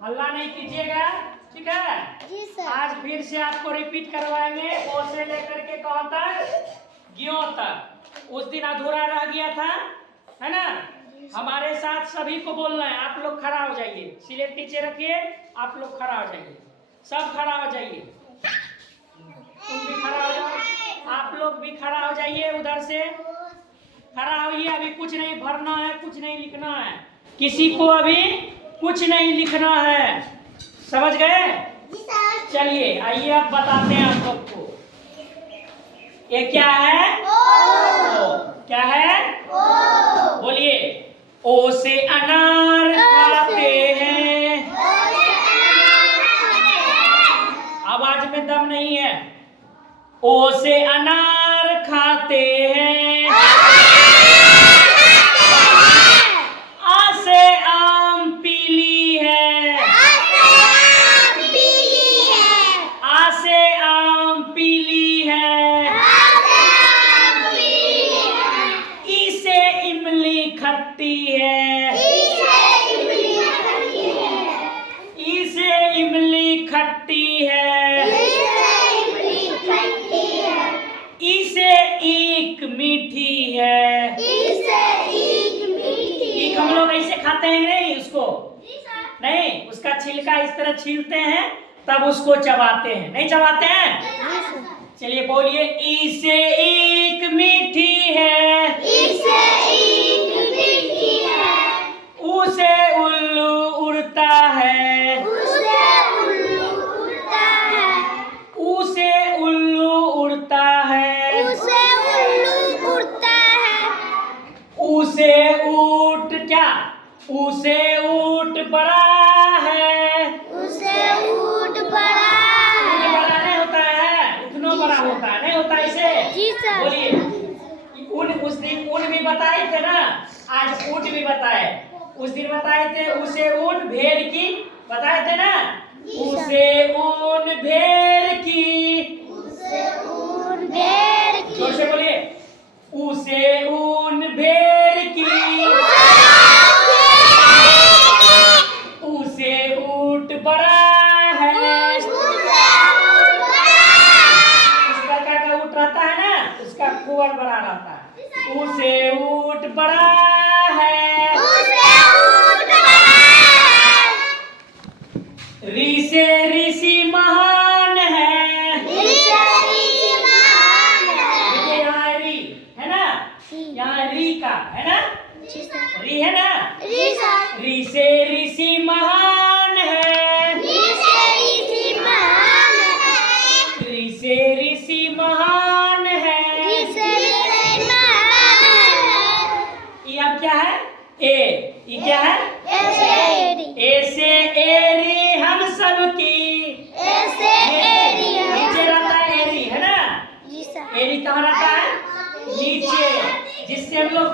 हल्ला नहीं कीजिएगा, ठीक है? जी सर। आज फिर से आपको रिपीट करवाएंगे, ओ से लेकर के कहाँ तक, ज्यों तक। उस दिन अधूरा रह गया था, है ना? हमारे साथ सभी को बोलना है। आप लोग खड़ा हो जाइए, सिलेट नीचे रखिए, आप लोग खड़ा हो जाइए, सब खड़ा हो जाइए। तुम भी खड़ा हो जाओ, आप लोग भी खड़ा हो जाइए, उधर से खड़ा होइए। अभी कुछ नहीं भरना है, कुछ नहीं लिखना है, किसी को अभी कुछ नहीं लिखना है, समझ गए? चलिए आइए अब बताते हैं आप लोग को। ये क्या है? ओ। क्या है? ओ। बोलिए। ओ से अनार खाते हैं। आवाज में दम नहीं है। ओ से अनार खाते हैं। आ से आम पीली है। आ से आम पीली है। ई से इमली खट्टी है। ई से इमली खट्टी है। ई से ईख मीठी है। ईख हम लोग ऐसे खाते हैं नहीं, उसको नहीं, उसका छिलका इस तरह छीलते हैं तब उसको चबाते हैं, नहीं चबाते हैं? चलिए बोलिए। ई से ईख मीठी है। ऊ से उल्लू उड़ता है। ऊ से उल्लू उड़ता है। ऊ से ऊंट क्या? ऊ से ऊंट बड़ा है। ऊंट बड़ा नहीं होता है, उतना बड़ा होता है, नहीं होता इसे? जी सर। बोलिए। ऊन उस दिन ऊन भी बताए थे ना, आज ऊंट भी बताए। उस दिन बताए थे उसे ऊन भेड़ की, बताए थे ना? उसे ऊन भेड़ की। जोर से बोलिए। उसे ऊन भेड़ की। उसे ऊंट बड़ा है। इस प्रकार का ऊंट रहता है ना, उसका कुंवर बड़ा रहता है। उसे ऊंट बड़ा है। री से ऋषि महान है। देखिए यहाँ री है ना, यहाँ री का है ना, री है ना? री से ऋषि महान है। री से ऋषि महान है। ये अब क्या है? ए। ये क्या है? ए से एरी हम सब की। नीचे रहता है एरी, है ना? एरी कहाँ रहता है? नीचे, जिससे हम लोग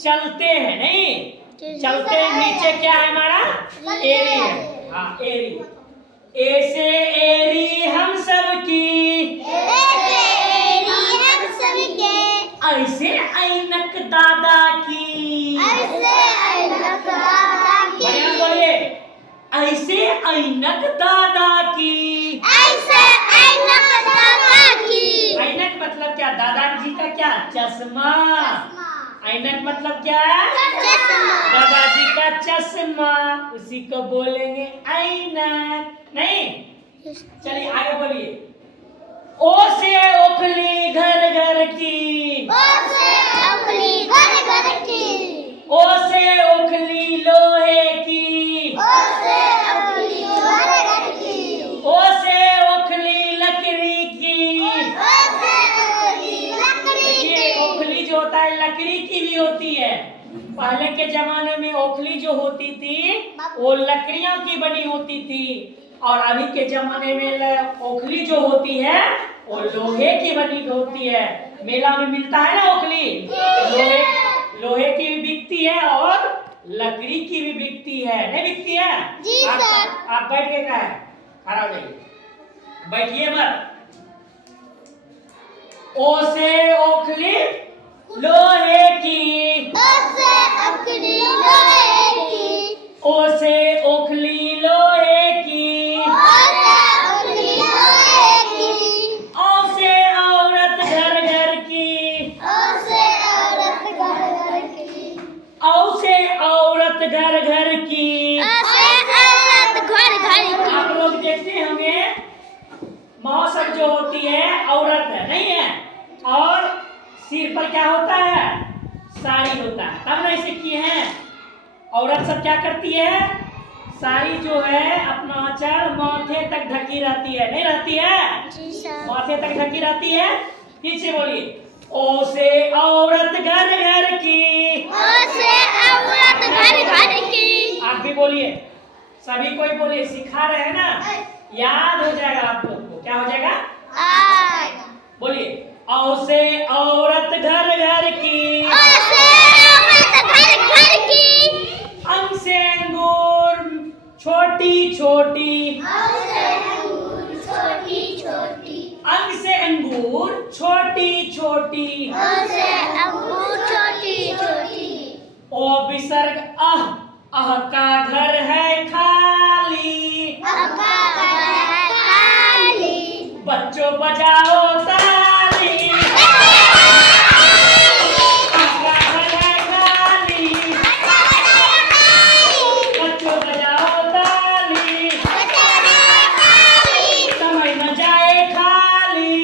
चलते हैं, नहीं चलते हैं, नीचे क्या है हमारा? एरी है। हाँ एरी। ए से एरी हम सब की। ऐसे ऐनक दादा की। बढ़िया बोलिए। ऐसे ऐनक दादा की। ऐनक मतलब क्या? दादाजी का क्या? चश्मा। ऐनक मतलब क्या? दादाजी का चश्मा, उसी को बोलेंगे ऐनक, नहीं? चलिए आगे बोलिए। ओ से ओखली घर घर की। ओ से ओखली लोहे की। ओ से ओखली लकड़ी की। देखिए ओखली जो होता है लकड़ी की भी होती है। पहले के जमाने में ओखली जो होती थी वो लकड़ियों की बनी होती थी, और अभी के जमाने में ओखली जो होती है वो लोहे की बनी होती है। मेला में मिलता है ना ओखली, लोहे की भी बिकती है और लकड़ी की भी बिकती है, नहीं बिकती है? जी सर। आप बैठ के क्या है, खड़ा हो जाइए, बैठिए मत। ओ से ओखली लोहे की। ओ से ओखली औरत घर घर की। से औरत घर घर की। आप लोग देखते होंगे मौसम जो होती है औरत है, नहीं है, और सिर पर क्या होता है, साड़ी होता है, तब ना इसे किए हैं। औरत सब क्या करती है, साड़ी जो है अपना आंचल माथे तक ढकी रहती है, नहीं रहती है, जी सर। माथे तक ढकी रहती है। पीछे बोलिए, ओ से औरत घर घर की। ओ से औरत घर घर की। आप भी बोलिए, सभी कोई बोलिए, सिखा रहे हैं ना, याद हो जाएगा आप लोग को। क्या हो जाएगा, बोलिए, औ से औरत घर घर की। ओ से औरत घर घर की। अंग से अंगूर छोटी छोटी। छोटी छोटी। अंग से अंगूर छोटी छोटी। ओ से अंगूर छोटी छोटी। ओ विसर्ग अह, अह का घर है खाली। अका है खाली। बच्चों बजाओ ताली। अह का घर है खाली। बच्चों बजाओ ताली। समय न जाए खाली।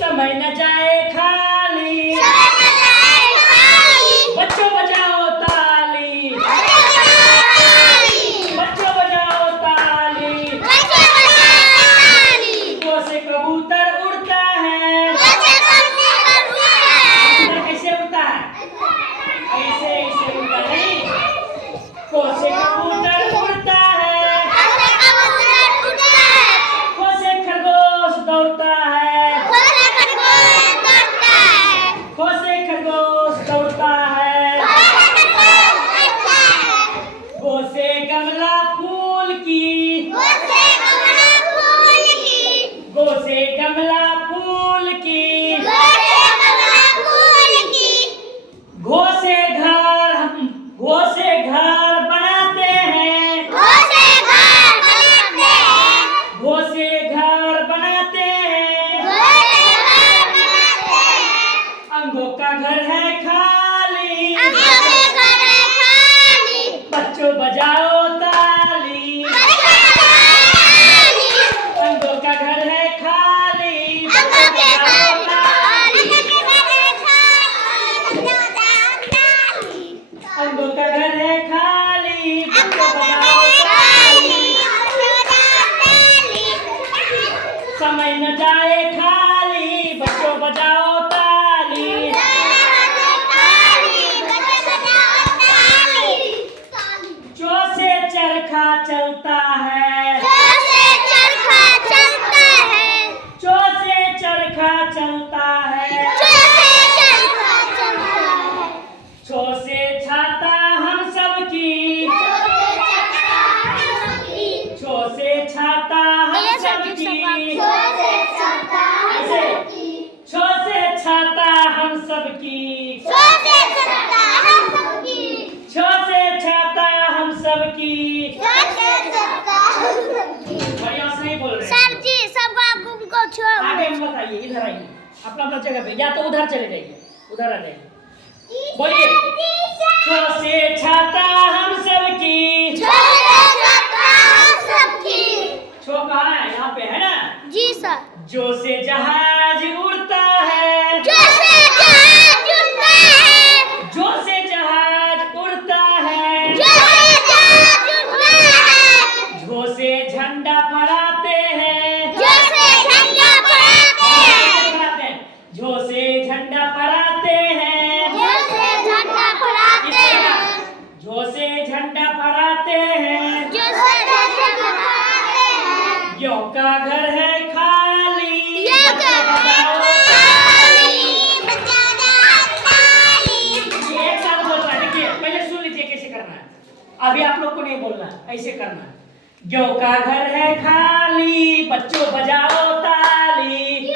समय न जाए खाली। बच्चों बजाओ ताली। बच्चों बजाओ ताली। गो से कबूतर उड़ता है। कबूतर कैसे उड़ता है, ऐसे ऐसे उड़ता नहीं। गो से कबूतर उड़ता है। गो से खरगोश दौड़ता है। गो से खरगोश दौड़ता है। गो से गमला फूल की। गो से गमला फूल की। घो से घर, हम घो से घर बनाते हैं। घो से घर बनाते हैं। अंगों का घर है खाली। बच्चों बजाओ ताली। अंगों का घर है खाली। बच्चों बजाओ ताली। अंगों का घर है खाली। बच्चों बजाओ ताली। समय न जाए खाली। बच्चों बजाओ ताली। चो से चरखा चलता है। चो से चरखा चलता है। छो से छाता हम सबकी। छो से छाता हम सबकी। ऐसे, छो से छाता हम सबकी। छो से छाता हम सबकी। बढ़िया से नहीं बोल रहे। सर जी सब को छोड़। आगे हम बताइए, इधर आइए अपना अपना जगह पे, या तो उधर चले जाइए, उधर आ जाइए। बोलिए, छो से छाता हम सबकी। छो कहाँ है, यहाँ पे है ना। जी सर। जो से जहाज उड़ता है। जो से जहाज उड़ता है। जो से जहाज उड़ता है। जो से जहाज उड़ता है। झो से झंडा फहराते हैं। जो से झंडा फहराते हैं। झो से झंडा फहराते हैं। जो से झंडा फहराते हैं। झो से झंडा फहराते हैं। जो से झंडा फहराते हैं। यो का घर है खाली। यो का घर है खाली। बच्चा बजाओ ताली। ये एक साथ बोल रहा है, देखिए पहले सुन लीजिए कैसे करना है। अभी आप लोग को नहीं बोलना, ऐसे करना है। यो का घर है खाली। बच्चों बजाओ ताली।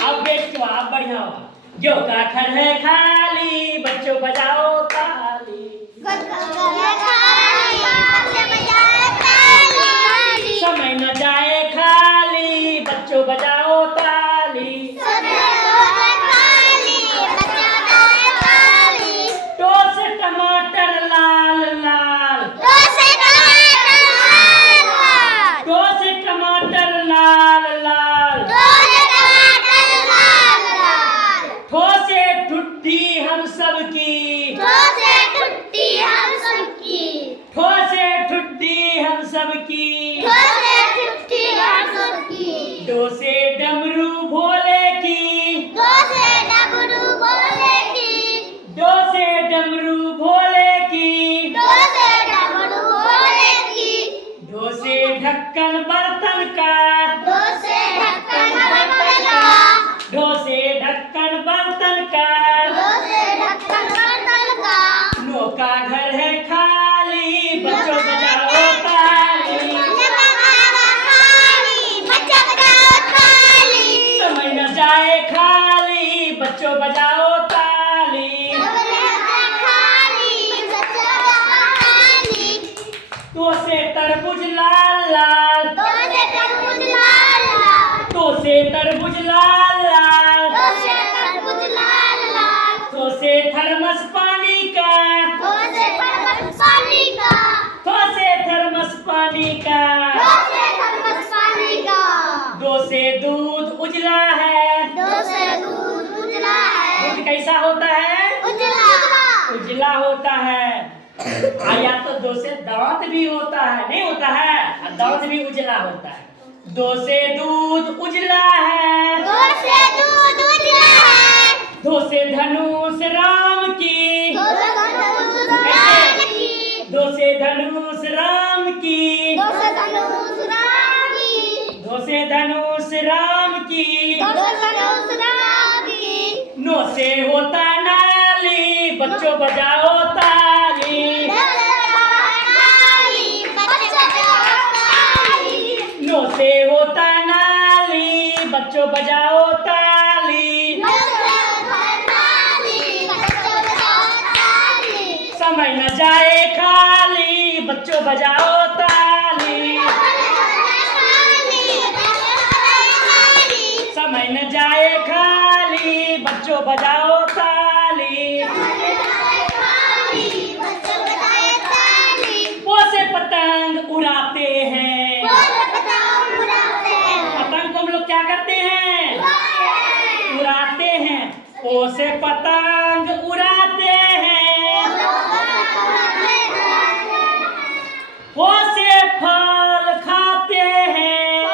अब देखो, आप बढ़िया होगा। यो का घर है खाली। बच्चों बजाओ ताली। समय न जाए खाली। बच्चों बजाओ ताली। हम सबकी, ठो से ठुड्डी हम सबकी, ठो से ठुड्डी हम सबकी, ठो से ठुड्डी हम सबकी, डो से डमरू भोले की, दो से डमरू भोले की, डो से डमरू भोले की, दो से डमरू भोले की, ढो से ढक्कन बर्तन का, दो से ढक्कन बर्तन का, ढो से ढक्कन बर्तन का, दो से ढक्कन बर्तन का, नो का घर है खाली, बच्चों बजाओ ताली, बच्चा बजाओ ताली, समय न जाए खाली, बच्चों बजाओ ताली। तो से तरबूज लाल लाल, तो से तरबूज लाल लाल, तो से थर्मस पानी का, तो से थर्मस पानी का, दो से दूध उजला है, दूध कैसा होता है? उजला होता है। या तो दो से दांत भी होता है, नहीं होता है, और दांत भी उजला होता है। दो से दूध उजला है, दो से धनुष राम की, दो से धनुष राम की, दो से धनुष राम की, नो से होता नाली, बच्चों बजाओ ताली, नो से होता नाली, बच्चों बजाओ ताली, समय न जाए खाली, बच्चों बजाओ ताली, समय न जाए खाली, बच्चों बजाओ ताली। वो से पतंग उड़ाते हैं, पतंग को हम लोग क्या करते हैं? उड़ाते हैं। वो से पतंग उड़ाते हैं, वो से फल खाते हैं।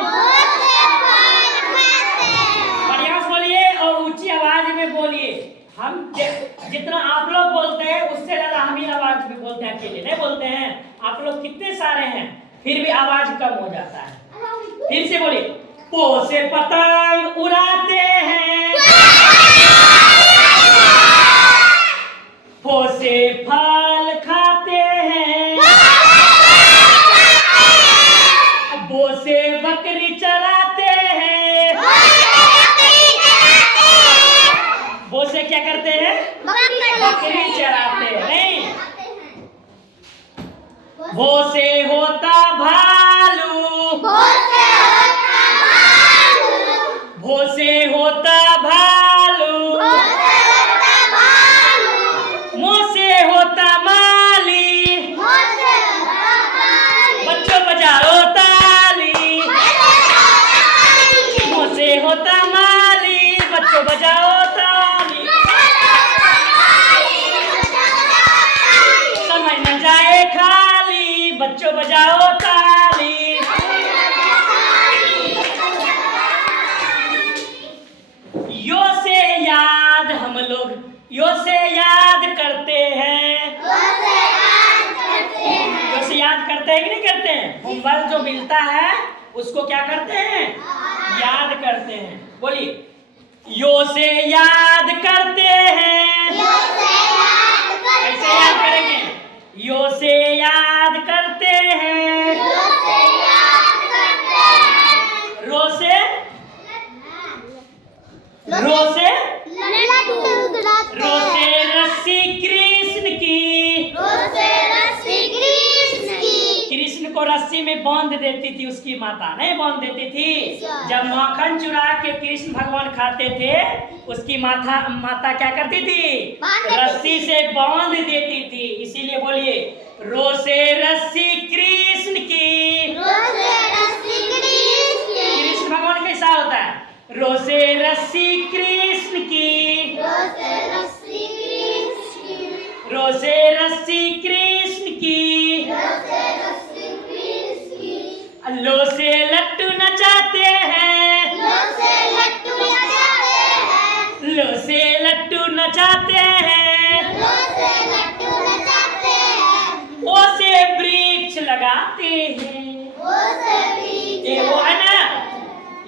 बढ़िया से बोलिए और ऊंची आवाज में बोलिए। हम जितना आप लोग बोलते हैं उससे ज्यादा हम ही आवाज में बोलते हैं, अकेले नहीं बोलते हैं। आप लोग कितने सारे हैं फिर भी आवाज कम हो जाता है। फिर से बोलिए, पो से पतंग उड़ाते हैं, पो से फल खाते हैं, बो से बकरी चराते हैं। बो से क्या करते हैं? बकरी चराते हैं, नहीं। भो से होता भालू, भो से होता भालू, मो से होता माली, बच्चों बजाओ ताली, मो से होता माली, बच्चों बजाओ ताली, समय न जाए खाली, बच्चों बजाओ ताली। यो से याद हम लोग, यो से याद करते हैं, यो से याद करते हैं कि नहीं करते हैं? होमवर्क जो मिलता है उसको क्या करते हैं? याद करते हैं। बोलिए, यो से याद करते हैं। कैसे याद करेंगे? यो से याद करते हैं, रो से, रो से, रो से रस्सी कृष्ण की, कृष्ण को रस्सी में बांध देती थी उसकी माता, नहीं बांध देती थी। जब माखन चुरा के कृष्ण भगवान खाते थे उसकी माता क्या करती थी? रस्सी से बांध देती थी। इसीलिए बोलिए, रो से रस्सी कृष्ण की। कृष्ण भगवान कैसा होता है? रो से रस्सी कृष्ण की, लो से रस्सी कृष्ण की, लो से लट्टू नचाते हैं, लो से लट्टू नचाते हैं, ओ से वृक्ष लगाते हैं। ये वो है ना,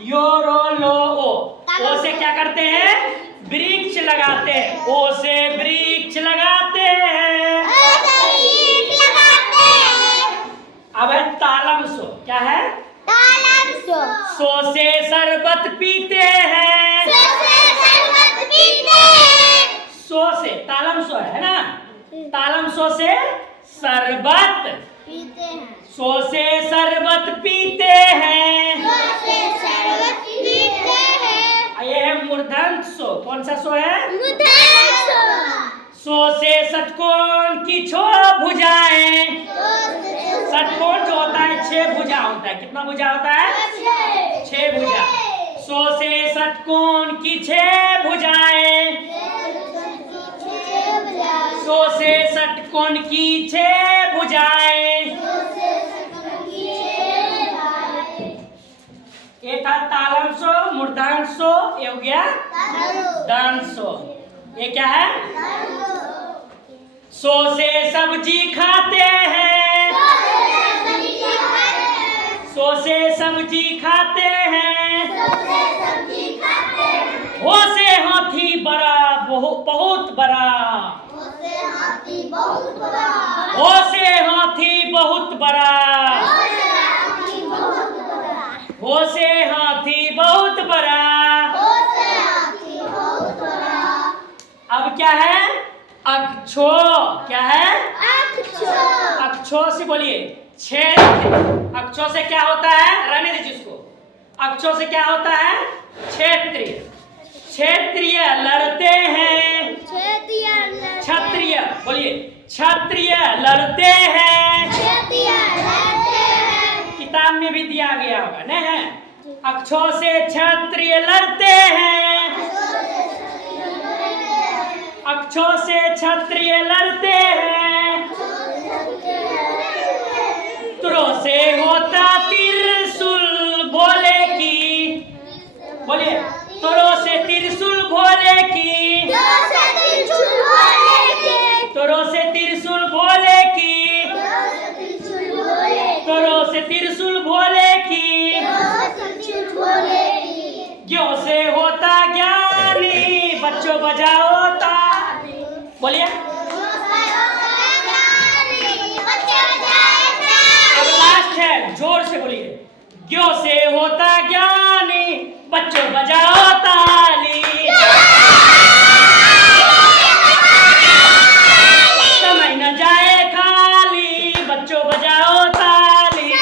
यो रो लो ओ से क्या करते हैं? वृक्ष लगाते हैं। ओ से वृक्ष लगाते हैं। अब है तालम सो। क्या है? सो से शरबत पीते हैं। सो से तालम सो है ना, तालम सो से शरबत, सो से शरबत पीते हैं। ये है मूर्धन्य सो। कौन सा सो है? सो से षटकोण की छो भुजाएं। षटकोण जो होता है 6 भुजा होता है। कितना भुजा होता है? 6 भुजा। सो से षटकोण की 6 भुजाएं, सो से षटकोण की 6 भुजाएं। ये था तालम सो, मूर्धन्य सो, ये हो गया दंड सो। ये क्या है? सो से सब्जी खाते हैं, सो से सब्जी खाते हैं। हो से हाथी बड़ा, बहुत बड़ा, हो से हाथी बहुत बड़ा, हो से हाथी बहुत बड़ा। अब क्या है? अक्षो। क्या है? अक्षो से बोलिए क्षेत्र। अक्षो से क्या होता है? रहने दीजिए उसको। अक्षो से क्या होता है? क्षेत्रीय। क्षेत्रीय लड़ते हैं। क्षत्रिय बोलिए, क्षत्रिय लड़ते हैं। किताब में भी दिया गया होगा नहीं है? अक्षो से क्षत्रिय लड़ते हैं। अक्षो से क्षत्रिय लड़ते हैं। तुरो से होता त्रिशूल भोले की, बोलिए तुरो से त्रिशूल भोले की, तुरो से त्रिशूल भोले की, तुरो से त्रिशूल भोले की। ज्ञो से होता ज्ञानी, बच्चों बजाओ ताली। बोलिए अब लास्ट है, जोर से बोलिए। ज्ञो से होता ज्ञानी, बच्चों बजाओ ताली। समय न जाए खाली, बच्चों बजाओ ताली।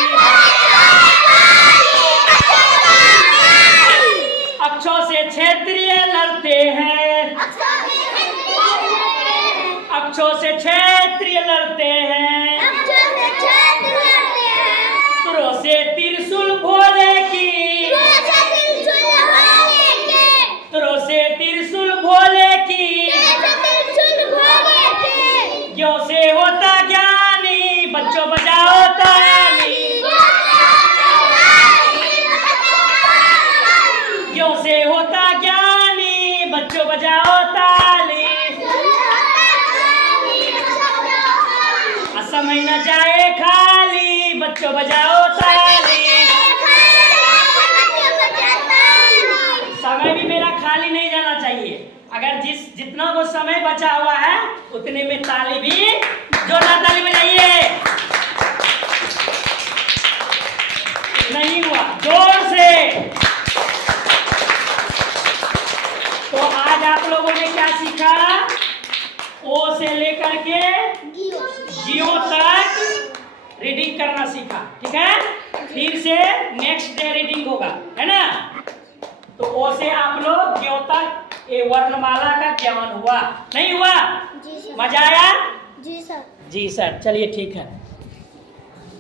अक्षों से क्षेत्रीय लड़ते हैं, अक्षों से क्षेत्रीय लड़ते हैं। तुरो से त्रिशूल भोले की, तुरो से त्रिशूल भोले की। ज्ञो से होता ज्ञानी, बच्चों बजाओ ताली। ज्ञो से होता ज्ञानी, बच्चों बजाओ ताली। समय न जाए खाली, बच्चों बजाओ ताली। समय भी मेरा खाली नहीं जाना चाहिए। अगर जितना को समय बचा हुआ है उतने में ताली भी, जोरदार ताली बजाइए। नहीं हुआ, जोर से। तो आज आप लोगों ने क्या सीखा? ओ से लेकर के जियो तक रीडिंग करना सीखा। ठीक है, फिर से नेक्स्ट डे रीडिंग होगा, है ना? तो ओ से आप लोग जियो तक ये वर्णमाला का ज्ञान हुआ, नहीं हुआ? मजा आया? जी सर। जी सर, चलिए ठीक है।